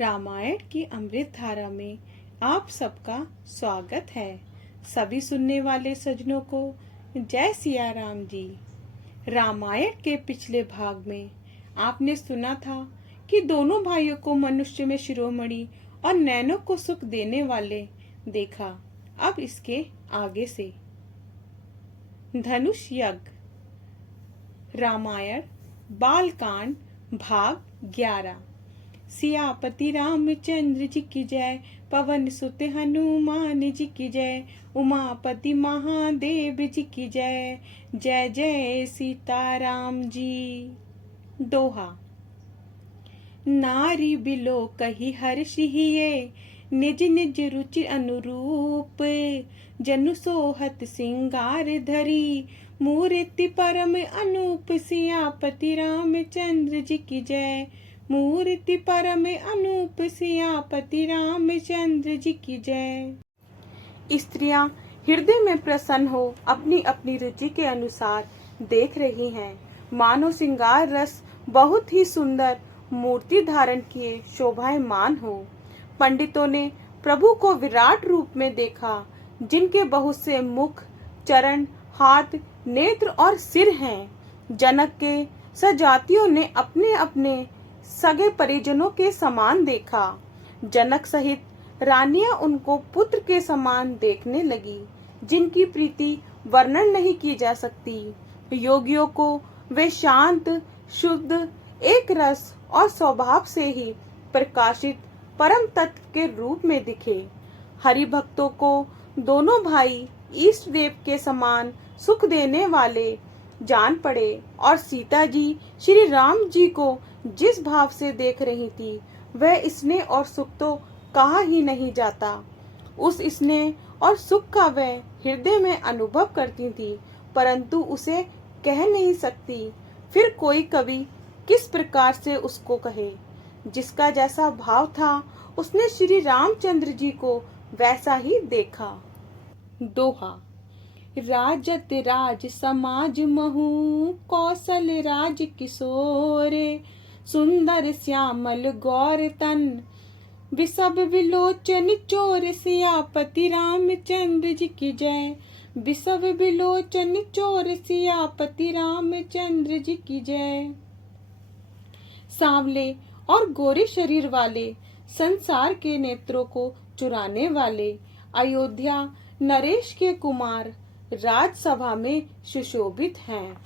रामायण की अमृत धारा में आप सबका स्वागत है। सभी सुनने वाले सज्जनों को जय सिया राम जी। रामायण के पिछले भाग में आपने सुना था कि दोनों भाइयों को मनुष्य में शिरोमणि और नैनों को सुख देने वाले देखा। अब इसके आगे से धनुष यज्ञ, रामायण बालकांड भाग 11। सियापति रामचंद्र जी की जय, पवन सुत हनुमान जी की जय, उमापति महादेव जी की जय, जय जय सीताराम जी। दोहा। नारी बिलो कही हर्ष हिये, निज निज रुचि अनुरूप, जनु सोहत सिंगार धरी, मूर्ति परम अनूप। सियापति रामचंद्र जी की जय, मूर्ति परम अनूप। सियापति रामचंद्र जी की जय। स्त्रियां हृदय में प्रसन्न हो अपनी अपनी रुचि के अनुसार देख रही हैं। मानो श्रृंगार रस बहुत ही सुंदर मूर्ति धारण किए शोभायमान हो। पंडितों ने प्रभु को विराट रूप में देखा, जिनके बहुत से मुख, चरण, हाथ, नेत्र और सिर हैं। जनक के सजातियों ने अपने अपने सगे परिजनों के समान देखा। जनक सहित रानियां उनको पुत्र के समान देखने लगी, जिनकी प्रीति वर्णन नहीं की जा सकती। योगियों को वे शांत, शुद्ध, एक रस और स्वभाव से ही प्रकाशित परम तत्व के रूप में दिखे। हरि भक्तों को दोनों भाई इष्ट देव के समान सुख देने वाले जान पड़े और सीता जी श्री राम जी को जिस भाव से देख रही थी, वह स्नेह और सुख तो कहा ही नहीं जाता। उस स्नेह और सुख का वह हृदय में अनुभव करती थी, परंतु उसे कह नहीं सकती। फिर कोई कवि किस प्रकार से उसको कहे। जिसका जैसा भाव था, उसने श्री रामचंद्र जी को वैसा ही देखा। दोहा। राजत राज समाज महु, कौशल राज किशोरे, सुंदर श्यामल गौर तन, विसब विलोचन चोर। सियापति रामचंद्र जी की जय, विसब विलोचन चोर। सियापति रामचंद्र जी की जय। सांवले और गोरे शरीर वाले, संसार के नेत्रों को चुराने वाले अयोध्या नरेश के कुमार राजसभा में सुशोभित हैं।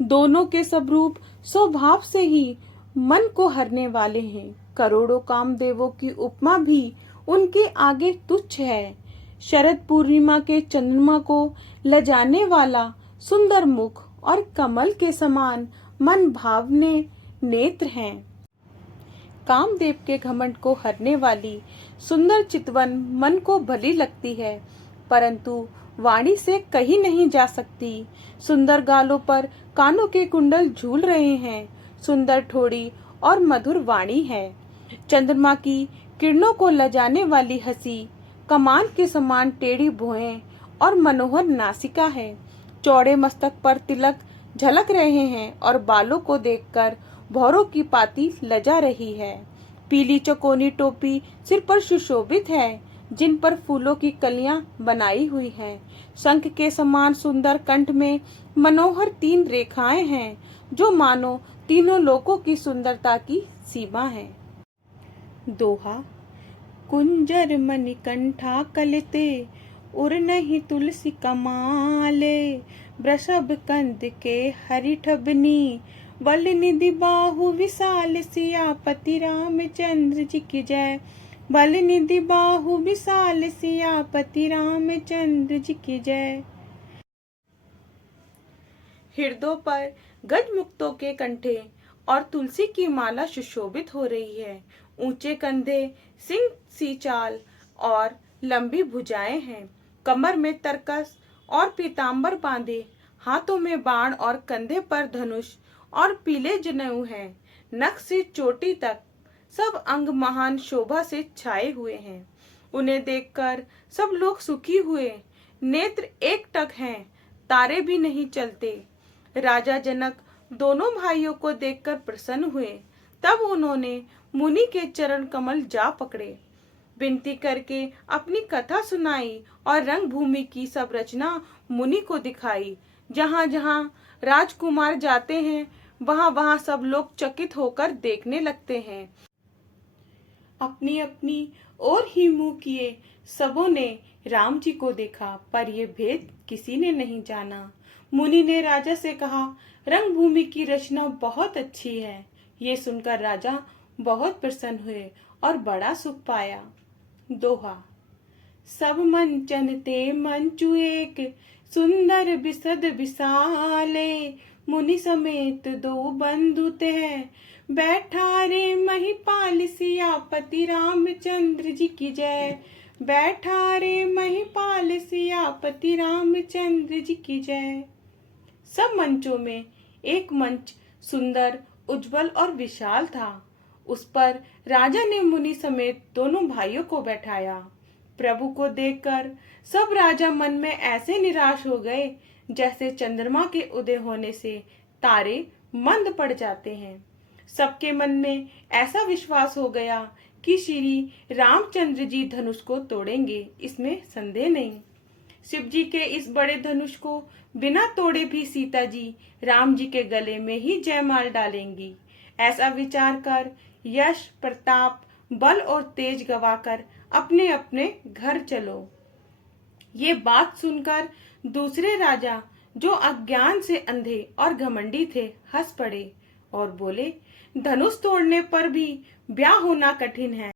दोनों के स्वरूप स्वभाव से ही मन को हरने वाले हैं। करोड़ों कामदेवों की उपमा भी उनके आगे तुच्छ है। शरद पूर्णिमा के चंद्रमा को लजाने वाला सुंदर मुख और कमल के समान मन भावने नेत्र हैं। कामदेव के घमंड को हरने वाली सुंदर चितवन मन को भली लगती है, परंतु वाणी से कही नहीं जा सकती। सुंदर गालों पर कानों के कुंडल झूल रहे हैं, सुंदर ठोड़ी और मधुर वाणी है। चंद्रमा की किरणों को लजाने वाली हंसी, कमान के समान टेढ़ी भुएं और मनोहर नासिका है। चौड़े मस्तक पर तिलक झलक रहे हैं और बालों को देखकर भौरों की पाती लजा रही है। पीली चकोनी टोपी सिर पर सुशोभित है, जिन पर फूलों की कलियां बनाई हुई हैं। शंख के समान सुंदर कंठ में मनोहर 3 रेखाएं हैं, जो मानो तीनों लोकों की सुंदरता की सीमा है। दोहा। कुंजर मणिकंठा कलिते, उर नहीं तुलसी कमाले, वृषभ कंद के हरिठबनी, बल निधि बाहु विशाल। सियापति रामचंद्र जी की जय, बल निधि बाहु विशाल। सियापति रामचंद्र जी की जय। हृदयों पर गजमुक्तों के कंठे और तुलसी की माला सुशोभित हो रही है। ऊंचे कंधे, सिंह सी चाल और लंबी भुजाएं हैं। कमर में तरकस और पीतांबर बांधे, हाथों में बाण और कंधे पर धनुष और पीले जनेऊ हैं। नख से चोटी तक सब अंग महान शोभा से छाए हुए हैं। उन्हें देखकर सब लोग सुखी हुए। नेत्र एकटक हैं, तारे भी नहीं चलते। राजा जनक दोनों भाइयों को देखकर प्रसन्न हुए। तब उन्होंने मुनि के चरण कमल जा पकड़े, विनती करके अपनी कथा सुनाई और रंग भूमि की सब रचना मुनि को दिखाई। जहाँ जहाँ राजकुमार जाते हैं वहाँ वहाँ सब लोग चकित होकर देखने लगते हैं। अपनी अपनी ओर ही मुंह किए सबों ने राम जी को देखा, पर ये भेद किसी ने नहीं जाना। मुनि ने राजा से कहा, रंग भूमि की रचना बहुत अच्छी है। ये सुनकर राजा बहुत प्रसन्न हुए और बड़ा सुख पाया। दोहा। सब मंचन ते मंचु एक, सुंदर बिसद विशाले, मुनि समेत दो बंधु तेह, बैठा रे महिपाल सियापति रामचंद्र जी की जय। बैठा रे महिपाल सियापति रामचंद्र जी की जय। सब मंचों में एक मंच सुंदर, उज्जवल और विशाल था। उस पर राजा ने मुनि समेत दोनों भाइयों को बैठाया। प्रभु को देखकर सब राजा मन में ऐसे निराश हो गए जैसे चंद्रमा के उदय होने से तारे मंद पड़ जाते हैं। सबके मन में ऐसा विश्वास हो गया कि श्री रामचंद्र जी धनुष को तोड़ेंगे, इसमें संदेह नहीं। शिव जी के इस बड़े धनुष को बिना तोड़े भी सीता जी राम जी के गले में ही जयमाल डालेंगी। ऐसा विचार कर यश, प्रताप, बल और तेज गवाकर अपने अपने घर चलो। ये बात सुनकर दूसरे राजा, जो अज्ञान से अंधे और घमंडी थे, हंस पड़े और बोले, धनुष तोड़ने पर भी ब्याह होना कठिन है।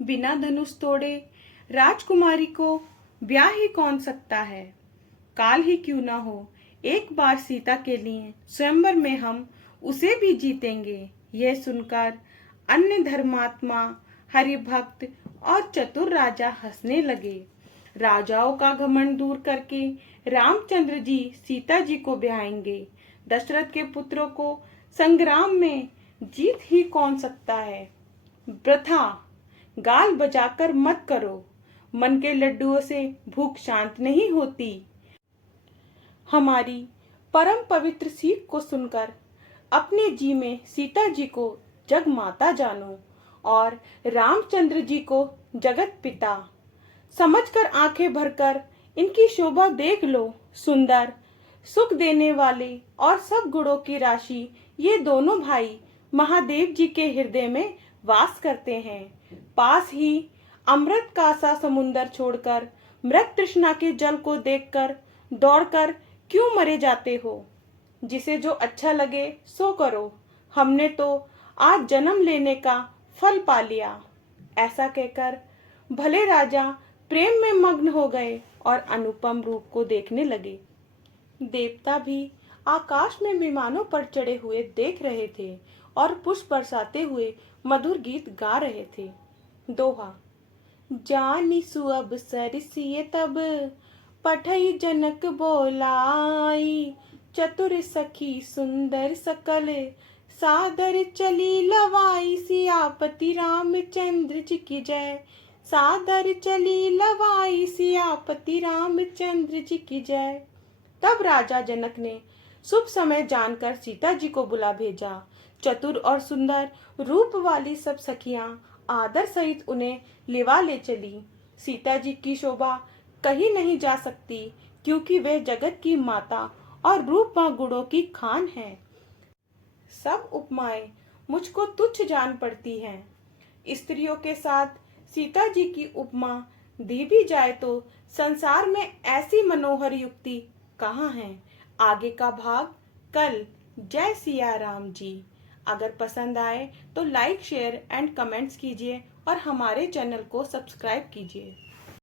बिना धनुष तोड़े राजकुमारी को ब्याह ही कौन सकता है? काल ही क्यों ना हो, एक बार सीता के लिए स्वयंवर में हम उसे भी जीतेंगे। यह सुनकर अन्य धर्मात्मा, हरिभक्त और चतुर राजा हंसने लगे। राजाओं का घमंड दूर करके रामचंद्र जी सीता जी को ब्याहेंगे। दशरथ के पुत्रों को संग्राम में जीत ही कौन सकता है? वृथा गाल बजाकर मत करो, मन के लड्डुओं से भूख शांत नहीं होती। हमारी परम पवित्र सीख को सुनकर अपने जी में सीता जी को जग माता जानो और रामचंद्र जी को जगत पिता समझकर आंखें भरकर इनकी शोभा देख लो। सुंदर, सुख देने वाले और सब गुणों की राशि ये दोनों भाई महादेव जी के हृदय में वास करते हैं। पास ही अमृत का सा समुंदर छोड़कर मृत तृष्णा के जल को देखकर दौड़कर क्यों मरे जाते हो? जिसे जो अच्छा लगे सो करो, हमने तो आज जन्म लेने का फल पा लिया। ऐसा कहकर भले राजा प्रेम में मग्न हो गए और अनुपम रूप को देखने लगे। देवता भी आकाश में विमानों पर चढ़े हुए देख रहे थे और पुष्प बरसाते हुए मधुर गीत गा रहे थे। दोहा। जानी सुअब सरसिए तब, पठई जनक बोलाई, चतुर सखी सुंदर सकल, सादर चली लवाई, सियापति रामचंद्र जी की जय। सादर चली लवाई, सियापति रामचंद्र जी की जय। तब राजा जनक ने शुभ समय जानकर सीता जी को बुला भेजा। चतुर और सुंदर रूप वाली सब सखियां आदर सहित उन्हें लिवा ले चली। सीता जी की शोभा कहीं नहीं जा सकती, क्योंकि वे जगत की माता और रूप व गुणों की खान है। सब उपमाएं मुझको तुच्छ जान पड़ती हैं। स्त्रियों के साथ सीता जी की उपमा दी भी जाए तो संसार में ऐसी मनोहर युक्ति कहाँ है? आगे का भाग कल। जय सिया राम जी। अगर पसंद आए तो लाइक, शेयर एंड कमेंट्स कीजिए और हमारे चैनल को सब्सक्राइब कीजिए।